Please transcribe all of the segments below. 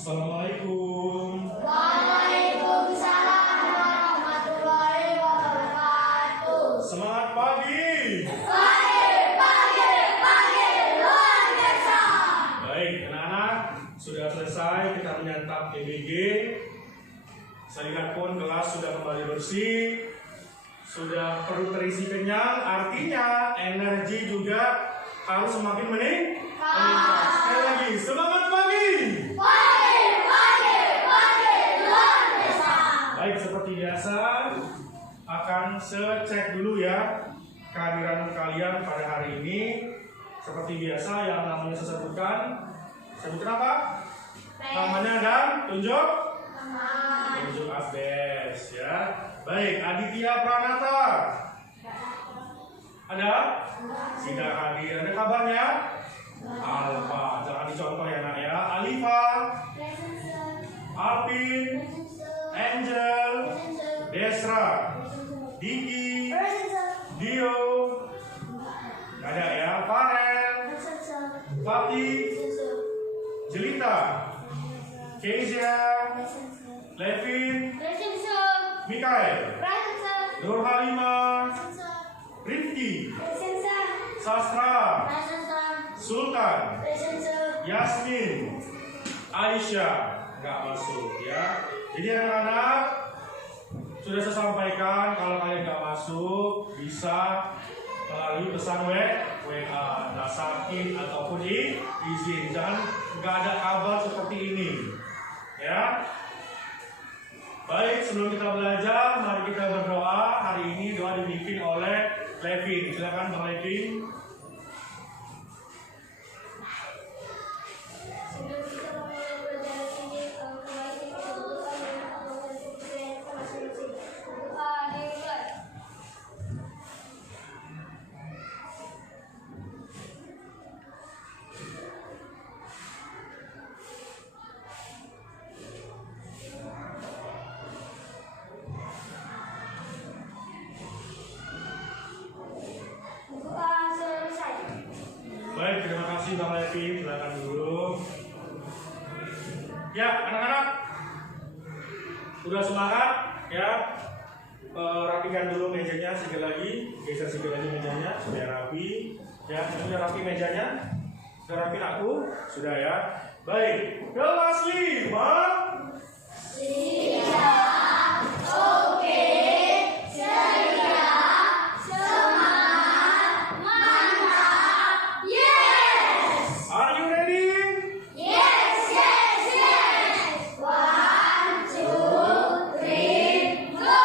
Assalamualaikum. Waalaikumsalam warahmatullahi wabarakatuh. Semangat pagi. Pagi, luar biasa. Baik, anak-anak, sudah selesai kita menyantap EBG. Saya lihat pun kelas sudah kembali bersih, sudah perut terisi kenyang, artinya energi juga harus semakin meningkat. Sekali lagi, semangat pagi. Pagi, luar biasa. Baik, seperti biasa akan cek dulu ya kehadiran kalian pada hari ini. Seperti biasa yang namanya saya sebutkan apa? Namanya dan tunjuk abdes ya. Baik, Aditya Pranata. Ada? Tidak hadir. Ada kabarnya? Alfa, jangan dicontoh ya nak ya. Alifa, Alvin, Angel, Desra, Diki, Dio, ada ya. Farel, Fatih, Jelita, Kezia, Levin, Mikael, Nur Halimah, Rifki, Sastra, Sultan, Yasmin, Aisyah nggak masuk ya. Jadi anak-anak sudah saya sampaikan kalau kalian nggak masuk bisa melalui pesan WA, nggak sakit ataupun izin. Jangan nggak ada kabar seperti ini ya. Baik, sebelum kita belajar, mari kita berdoa. Hari ini doa dipimpin oleh Levin. Silakan Bang Levin. Baik, terima kasih Bang Levin. Silakan dulu. Ya, anak-anak, sudah semangat ya. Rapikan dulu mejanya sekali lagi, geser sekali lagi mejanya supaya rapi. Ya, sudah rapi mejanya. Sudah rapi aku, sudah ya. Baik, kelas 5. Siap, oke, siap, semangat, mantap, yes! Are you ready? Yes! 1, 2, 3, go!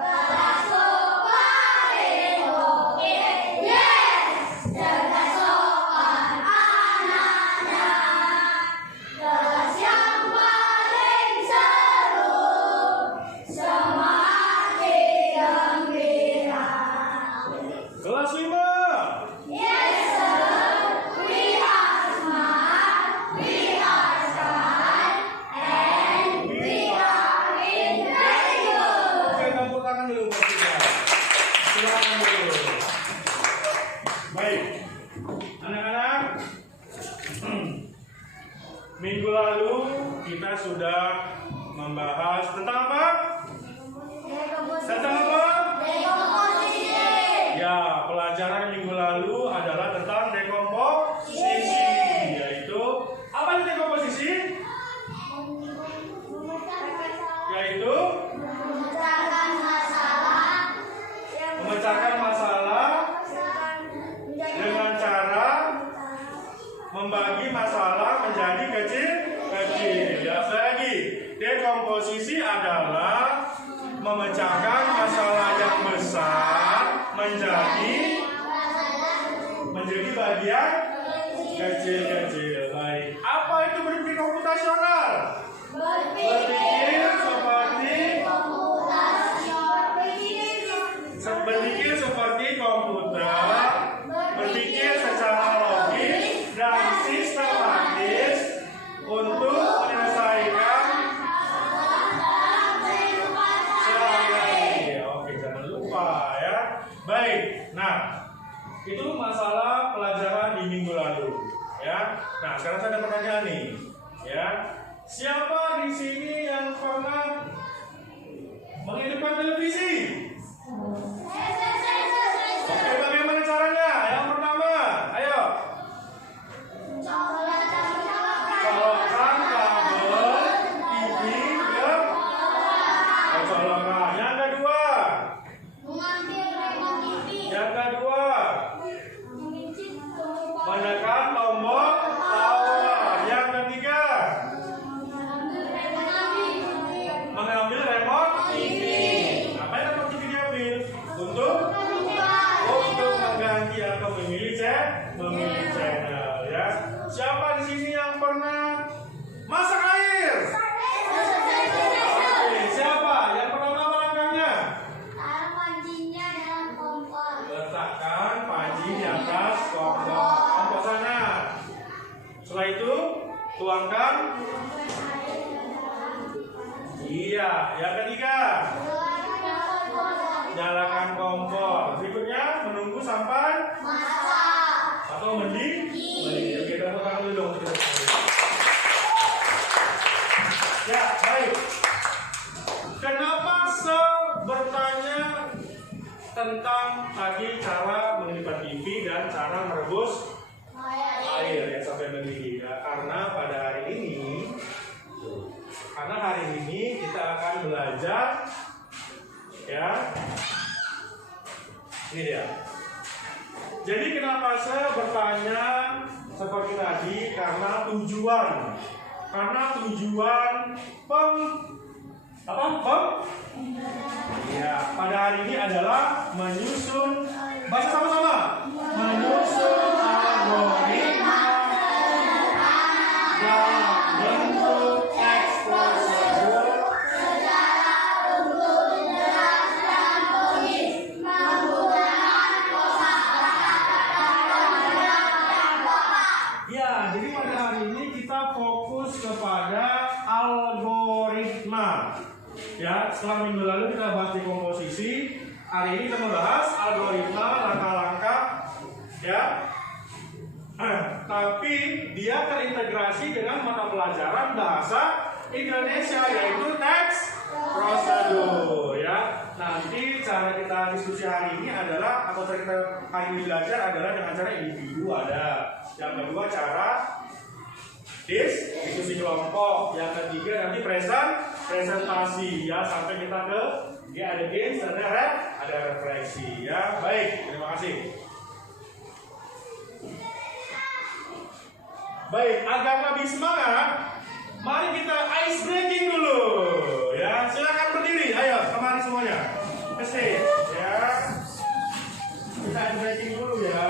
Kelas paling oke, yes! Cerdas sopan anak-anak, kelas yang paling seru, semakin gembira. Kelas 5. Yes, sir. We are smart, we are kind, and we are intelligent. Oke, tepuk tangan dulu buat kita. Silakan dulu. Baik, anak-anak. Minggu lalu kita sudah membahas tentang apa? Tentang apa? Dekomposisi. Ya, pelajaran minggu lalu adalah tentang dekomposisi, yaitu apa itu dekomposisi? Yaitu memecahkan masalah dengan cara membagi masalah menjadi kecil-kecil. Ya, lagi, dekomposisi adalah memecahkan masalah yang besar menjadi bagian kecil-kecil. Baik, apa itu berpikir komputasional? Berpikir seperti komputer, berpikir secara logis dan sistematis untuk menyelesaikan sehari-hari. Oke, jangan lupa ya. Baik, nah itu masalah pelajaran di minggu lalu ya. Nah, sekarang saya ada pertanyaan nih ya. Siapa di sini yang pernah menghidupkan televisi? Oke, bagaimana caranya? Yang pertama, ayo. Colokan kabel TV ke colokan. Yang kedua, menekan tombol power. Yang ketiga, mengambil remote TV. Apa yang remote TV diambil? Untuk mengganti atau memilih channel, ya. Siapa di sini yang pernah masak air? Oke, siapa yang pertama langkahnya? Letakkan panci di atas kompor sana. Setelah itu tuangkan. Iya, yang ketiga, nyalakan kompor. Berikutnya menunggu sampai atau mendidih. Kita potong dulu dong. Ya, baik. Kenapa bertanya tentang tadi cara menghidupkan TV dan cara merebus air yang sampai mendidih? Ya, karena pada hari ini kita akan belajar, ya. Ini dia. Jadi kenapa saya bertanya seperti tadi? Karena tujuan ya, pada hari ini adalah menyusun, baca sama-sama, menyusun algoritma dalam bentuk teks prosedur secara runtut, jelas, dan logis menggunakan kosakata dan kotak. ya. Jadi pada hari ini kita fokus kepada algoritma. Ya, setelah minggu lalu kita bahas komposisi, hari ini kita membahas algoritma, langkah-langkah, ya. Tapi dia terintegrasi dengan mata pelajaran bahasa Indonesia, yaitu teks prosedur, ya. Nanti cara kita diskusi hari ini adalah, atau cara kita hari ini belajar adalah dengan cara individu ada. Yang kedua cara diskusi kelompok. Yang ketiga nanti presentasi, ya, sampai kita ke ada games, ada refleksi, ya. Baik, terima kasih. Baik, agar lebih semangat, mari kita ice breaking dulu, ya. Silakan berdiri, ayo kemari semuanya. Mesti, ya. Kita ice breaking dulu, ya.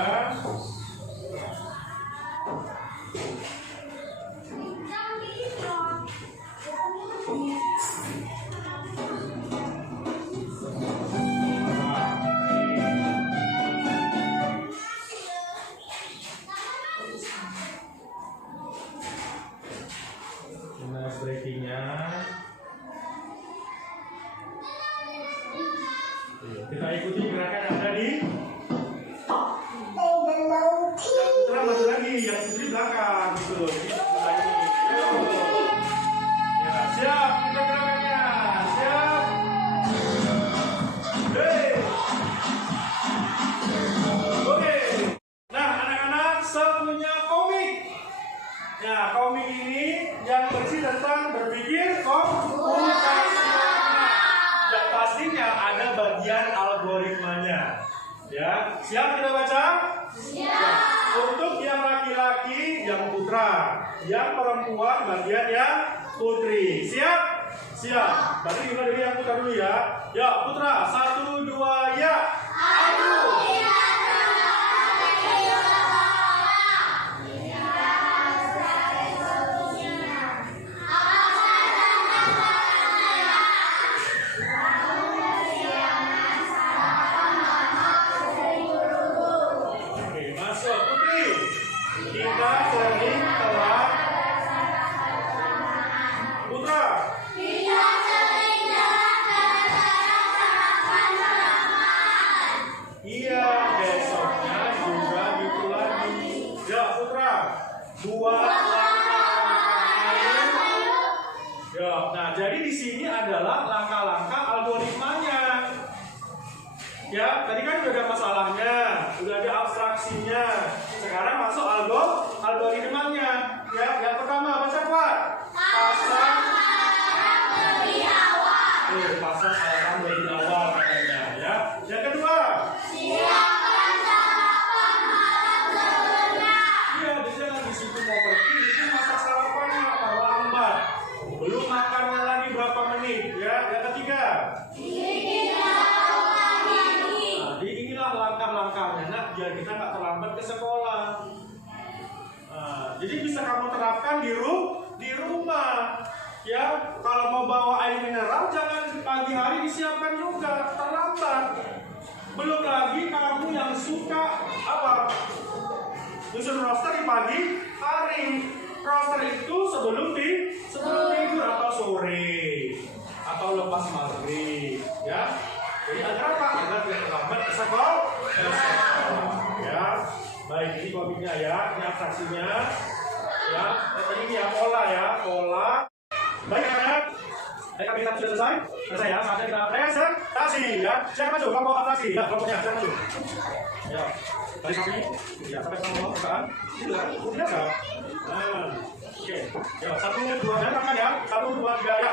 Breakingnya kita ikuti gerakan yang ada di yang putra maju lagi, yang putri belakang gitu loh. Ya, siap, kita gerakannya siap. Oke. Nah, anak-anak punya komik. Ya, komik ini yang berisi tentang berpikir komputasional. Dan pastinya ada bagian algoritmanya. Ya, siap kita baca? Siap. Untuk yang laki-laki yang putra, yang perempuan bagian yang putri. Siap? Siap. Berarti kita dari yang putra dulu, ya. Ya, putra. 1, 2, ya. Aku. Ya, tadi kan udah ada masalahnya, udah ada abstraksinya. Sekarang masuk algoritmanya. Ya, yang pertama baca kuat. Pasang alarm lebih awal katanya. Ya, yang kedua. Siapkan sarapan malam sebelumnya. Iya, biasanya lagi situ mau pergi, itu masak sarapannya terlambat. Belum makannya lagi berapa menit. Ya, yang ketiga. Nah, inilah langkah-langkahnya, nak, biar kita nggak terlambat ke sekolah. Nah, jadi bisa kamu terapkan di rumah. Ya, kalau mau bawa air mineral jangan pagi hari disiapkan juga, terlambat. Belum lagi kamu yang suka apa? Susun roster di pagi hari. Roster itu sebelum tidur atau sore atau lepas maghrib, ya. Jadi agar apa? Agar tidak terlambat ke sekolah. Ya, baik, ini komiknya ya, ini abstraksinya. Ya, ini ya pola. Baik anak-anak, kita sudah selesai ya. Saatnya kita presentasi ya. Siapa maju? Kelompok abstraksi ya, kelompoknya siapa maju? Ya, dari sapi, ya sampai sama perasaan. Itu biasa. Nah, oke. Ya, 1, 2, dan makan ya. 1, 2, 3 ya.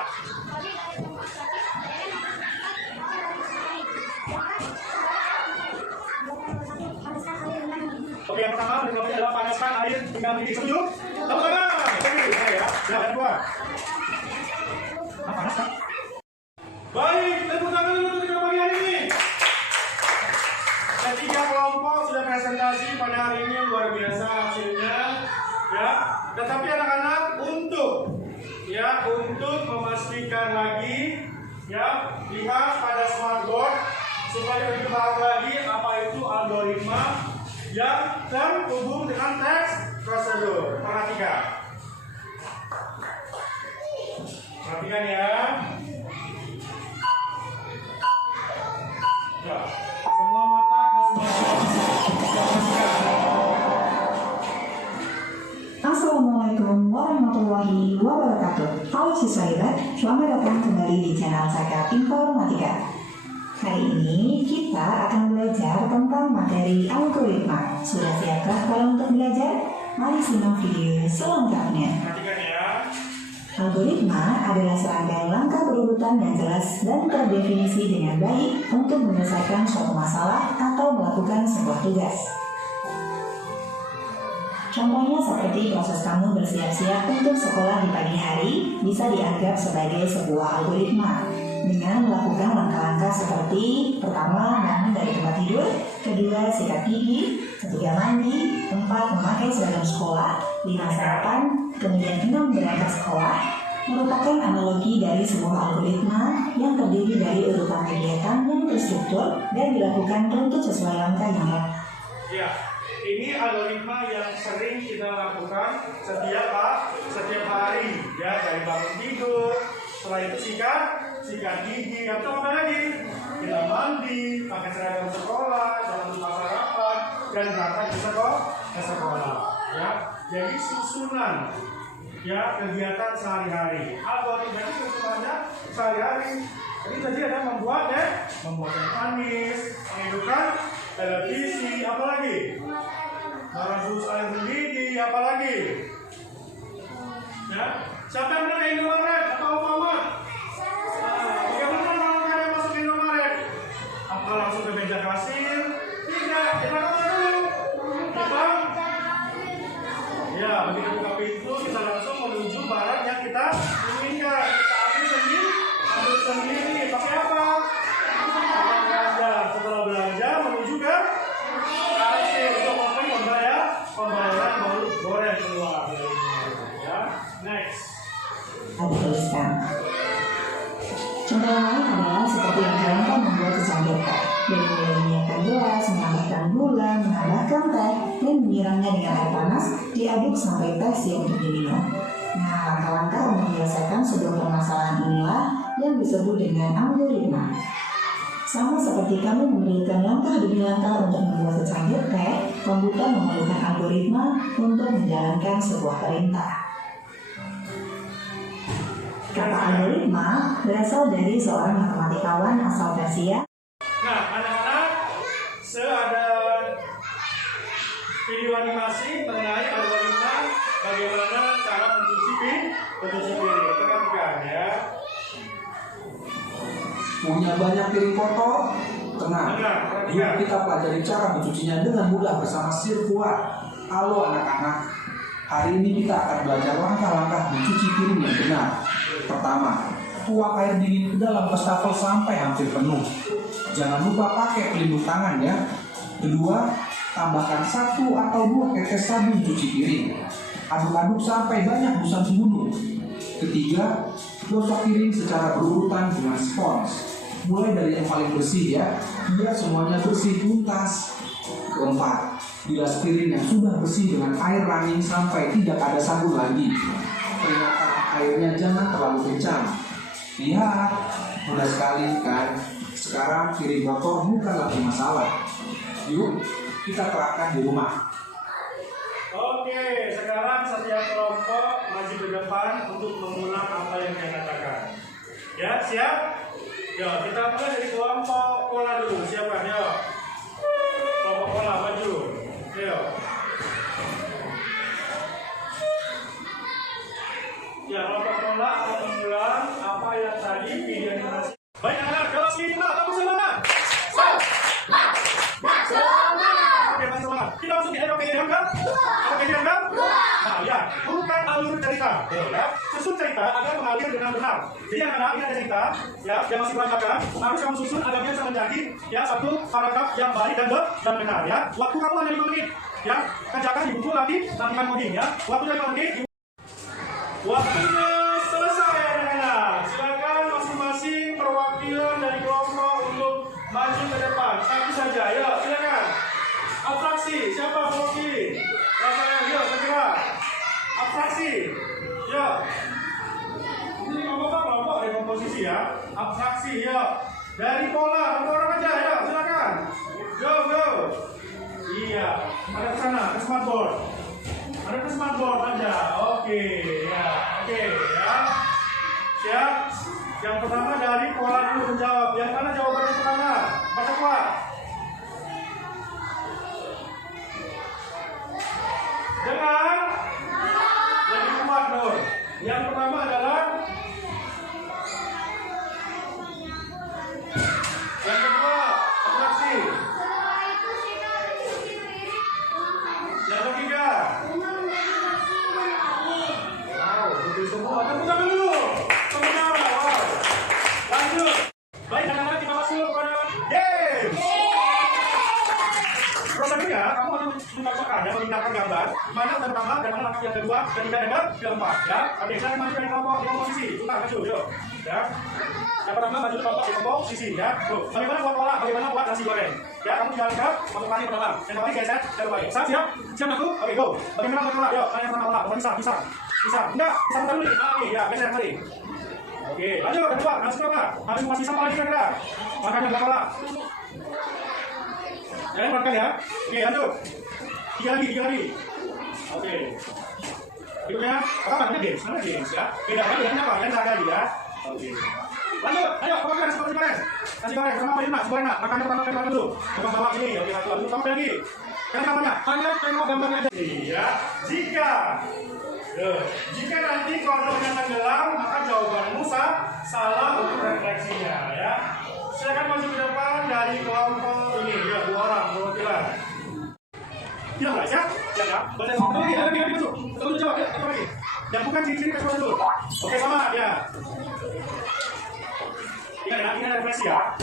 Oke, yang pertama berikutnya adalah panaskan air hingga mendidih. Setuju? Tepuk tangan. Setuju ya. Ya, yang kedua. Panas kan? Baik, tepuk tangan dulu untuk pagi hari ini. Ketiga kelompok sudah presentasi pada hari ini, luar biasa hasilnya. Ya, tetapi anak-anak untuk memastikan lagi, ya, lihat pada smartboard supaya lebih paham lagi apa itu algoritma yang terhubung dengan teks prosedur. Perhatikan ya. Ya, semua mata Assalamualaikum warahmatullahi wabarakatuh. Halo siswa hebat, selamat datang kembali di channel Cakap Informatika. Hari ini kita akan belajar tentang materi algoritma. Sudah siapkah kalian untuk belajar? Mari simak video selengkapnya. perhatikan ya. Algoritma adalah serangkaian langkah berurutan yang jelas dan terdefinisi dengan baik untuk menyelesaikan suatu masalah atau melakukan sebuah tugas. Contohnya seperti proses kamu bersiap-siap untuk sekolah di pagi hari bisa dianggap sebagai sebuah algoritma dengan melakukan langkah-langkah seperti pertama, bangun dari tempat tidur, kedua, sikat gigi, ketiga, mandi, 4, memakai seragam sekolah, 5, sarapan, kemudian 6, berangkat sekolah, merupakan analogi dari sebuah algoritma yang terdiri dari urutan kegiatan yang terstruktur dan dilakukan runtut sesuai langkah yang lengkap. Ya, ini algoritma yang sering kita lakukan setiap hari, ya, dari bangun tidur, setelah itu sikat gigi, atau apa lagi? Kita mandi, pakai seragam sekolah, jangan lupa sarapan, dan berangkat ke sekolah. Ya, jadi susunan, ya, kegiatan sehari-hari. Algoritma itu susunannya sehari-hari. Jadi tadi ada membuat yang manis, menghidupkan televisi, apa lagi? Merebus air mendidih, apa lagi? Ya, siapa yang pernah ke Indomaret atau Alfamart? Bagaimana kalau kalian masuk ke Indomaret? Apakah langsung ke meja kasir? Tidak, kita kemana dulu? Kita, ya, begitu buka pintu kita langsung menuju barang yang kita inginkan. Kita ambil sendiri. Pakai apa? Belanja. Setelah belanja menuju ke kasir untuk pembayaran baru boleh keluar. Ya, next. Ada tuliskan. Contoh yang lain adalah seperti yang kalian kan membuat secangkir teh, dari mulai menyiapkan gelas, menambahkan gula, menambahkan teh, dan menyiramnya dengan air panas, diaduk sampai teh siap untuk diminum. Nah, langkah-langkah untuk menyelesaikan sebuah permasalahan inilah yang disebut dengan algoritma. Sama seperti kamu memerlukan langkah demi langkah untuk membuat secangkir teh, komputer memerlukan algoritma untuk menjalankan sebuah perintah. Kata algoritma berasal dari seorang matematikawan asal Persia. Nah, anak-anak, video animasi mengenai algoritma bagaimana cara mencuci piring. Perhatikan ya. Punya banyak piring kotor? Tenang, yuk kita pelajari cara mencucinya dengan mudah bersama Sirkuat. Halo anak-anak, hari ini kita akan belajar langkah-langkah mencuci piring yang benar. Pertama, tuang air dingin ke dalam wastafel sampai hampir penuh. Jangan lupa pakai pelindung tangan ya. Kedua, tambahkan 1 atau 2 tetes sabun cuci piring. Aduk-aduk sampai banyak busa gunung. Ketiga, gosok piring secara berurutan dengan spons. Mulai dari yang paling bersih ya, biar semuanya bersih tuntas. Keempat, bilas piring yang sudah bersih dengan air running sampai tidak ada sabun lagi. Perintahkan airnya jangan terlalu kencang. Lihat, mudah sekali kan? Sekarang piring kotor bukan lagi masalah. Yuk, kita terapkan di rumah. Oke, sekarang setiap kelompok maju ke depan untuk mengulang apa yang saya katakan. Ya, siap? Yo, kita mulai dari kelompok pola dulu. Siapa? Yo. Kelompok pola maju. Yo. Ya, kelompok pola akan mengulang apa yang tadi video animasi. Baik, anak-anak, kalau sini kamu semangat. Oke, masih semangat. Kita masuk di SOP kan? SOP kan? Nah, ya, bukan alur cerita, ya. Susun cerita agar mengalir dengan benar. Jadi anak-anak ini ada cerita, ya, yang masih berantakan, harus kamu susun agar bisa menjadi ya satu paragraf yang baik dan benar, ya. Waktu kamu hanya 5 menit, ya. Kerjakan di buku nanti latihan coding, ya. Waktunya 5 menit. Waktunya selesai, anak-anak. Silakan masing-masing perwakilan dari kelompok untuk maju ke depan. Satu saja, ya. Silakan. Abstraksi, siapa perwakilan? Rasanya, yuk, segera. Abstraksi, yuk. Ini kelompok dari komposisi ya. Abstraksi, yuk. Dari pola, orang aja, ya. Silakan. Go. Iya. Ada ke sana, ke smartboard. Ada ke smartboard aja. Oke, ya. Siap. Yang pertama dari pola dulu menjawab. Yang mana jawabannya pertama? Baca kuat. Dengar. Lebih kuat, Nur. Yang pertama adalah yang kedua, abstraksi. Yang ketiga. Wow, betul semua. Tepuk tangan dulu. Wow. Lanjut. Baik, anak-anak, kita masuk pada game. Prosedurnya, kamu harus memasukkan dan memindahkan gambar mana yang pertama dan mana langkah yang kedua, ketiga dan keempat. Ya, oke, saya maju dari kelompok di komposisi. Kita maju, yuk. Ya. Yang pertama maju kelompok di komposisi, ya. Tuh, bagaimana buat pola, bagaimana buat nasi goreng. Ya, kamu tinggal lihat, masuk lagi ke dalam. Yang kali geser, yang kembali. Siap? Siap aku? Oke, go. Bagaimana buat pola? Yuk, yang pertama pola. Bisa. Enggak, bisa putar dulu. Oke, ya, geser kembali. Oke, lanjut, kedua, nasi goreng. Habis masih sama lagi kira-kira. Makanya berapa pola? Jangan makan ya. Oke, lanjut. Tiga lagi. Oke. Berikutnya, apa namanya games? Mana games ya? Beda kan dengan apa? Yang tadi ya. Oke. Lanjut, ayo, makan seperti kemarin. Nasi goreng sama apa nasi goreng? Makan pertama dulu. Coba bawa ini. Oke, lanjut. Kamu lagi. Karena namanya, hanya tengok gambarnya aja. Iya. Jika nanti kelompoknya tenggelam, maka jawabanmu salah untuk refleksinya ya. Silakan maju ke depan dari kelompok ini, ya, 2 orang perwakilan. Ya, nggak siap? Ya. Baca sama lagi, lagi masuk. Satu jawab, ya, satu lagi. Yang bukan ciri-ciri kesulitan dulu. Oke, sama, ya. Ini ada refleksi ya.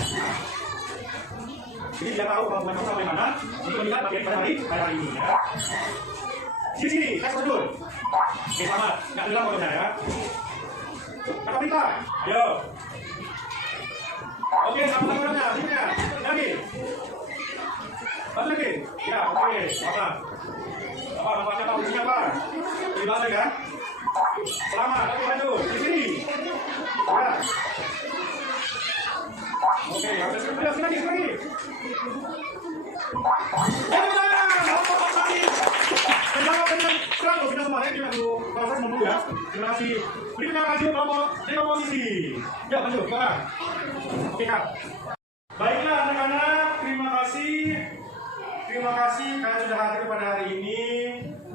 Jadi dia tahu kalau kamu sampai mana, untuk melihat bagian pada hari ini ya. Sini, tes prosedur. Oke, sama, nggak bilang pokoknya ya. Kata minta, yo. Oke, sama-samanya, sini ya. Lagi. Satu lagi. Ya, oke. Apa nampaknya kamu punya apa? Di bawah kan? Selamat, oke, maju. Di sini. Ya. Oke, harus sini lagi. Menjawab dengan 100 sudah semua ya, proses membuat ya. Terima kasih. Berikutnya maju kelompok komposisi. Ya, maju, silakan. Oke, Kak. Baiklah anak-anak, terima kasih. Terima kasih kalian sudah hadir pada hari ini.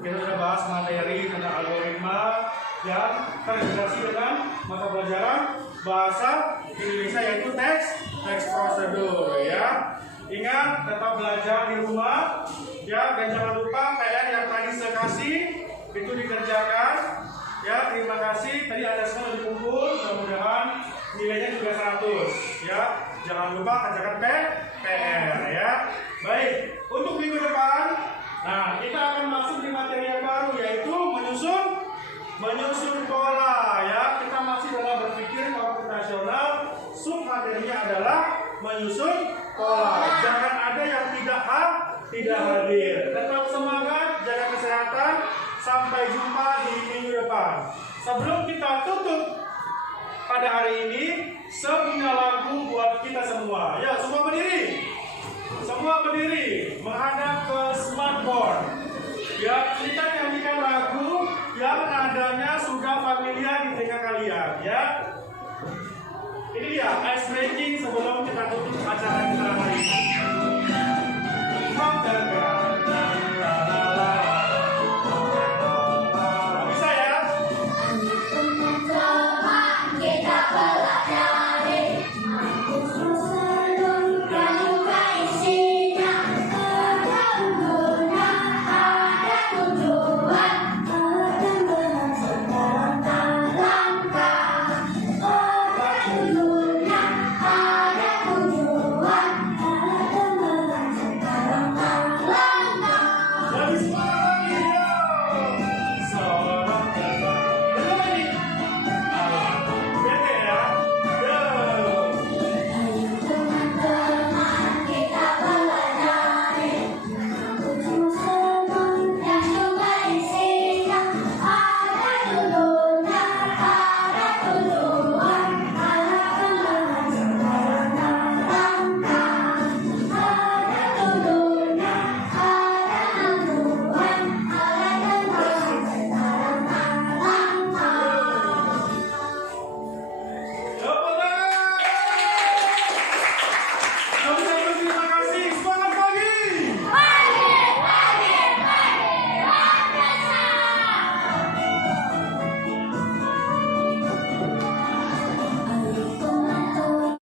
Kita sudah bahas materi tentang algoritma dan terintegrasi dengan mata pelajaran bahasa Indonesia yaitu teks prosedur ya. Ingat tetap belajar di rumah ya, dan jangan lupa PR yang tadi saya kasih itu dikerjakan ya. Terima kasih, tadi ada semua dikumpul, mudah-mudahan nilainya juga 100 ya. Jangan lupa kerjakan PR ya. Baik, untuk minggu depan, nah kita akan masuk di materi yang baru yaitu menyusun pola ya. Kita masih dalam berpikir komputasional, sub materinya adalah menyusun pola. Jangan ada yang tidak hadir. Tetap semangat, jaga kesehatan. Sampai jumpa di minggu depan. Sebelum kita tutup pada hari ini, saya punya lagu buat kita semua. Ya, semua berdiri. Semua berdiri menghadap ke smartboard. Ya, kita nyanyikan lagu yang nadanya sudah familiar di telinga kalian. Ya, ini dia ice breaking sebelum kita tutup acara.